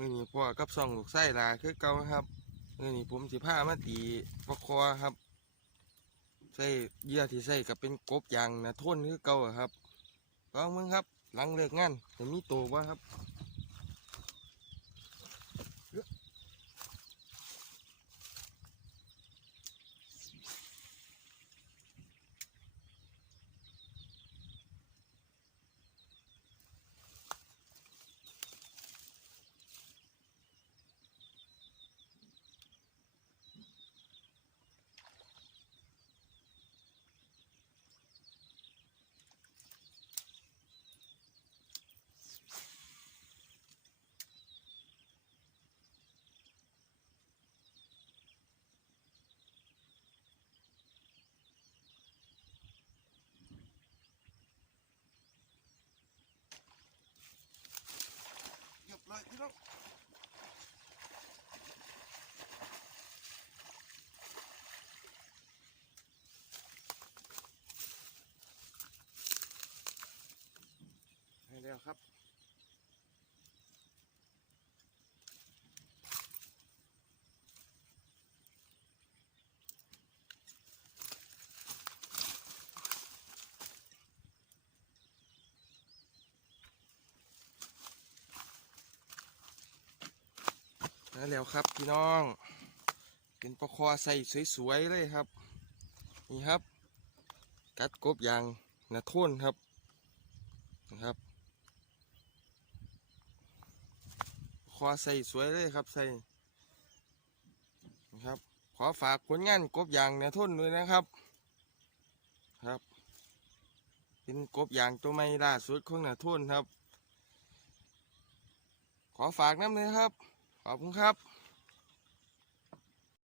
นี่พ่อกับซองลูกไส้ลาคือเก่าครับเออนี่ผมสิพามาตีปลาคอครับใส่เยื่อที่ใส่กับเป็นกบยางนะท่นคือเก่าครับลองมึงครับ หลังเลิกงานจะมีโตบ่ครับ แล้วครับได้แล้วครับพี่น้องเป็นปลาคอใส่สวยๆเลยครับ นี่ครับ กัดกบยางนะทุ่นครับนะครับปลา คอใส่สวยเลยครับใส่นะครับ ขอฝากผลงานกบยางเนะทุ่นด้วยนะครับ ครับ เป็นกบยางตัวใหม่ล่าสุดของเนะทุ่นครับ ขอฝากน้ำเลยครับ ขอบคุณครับ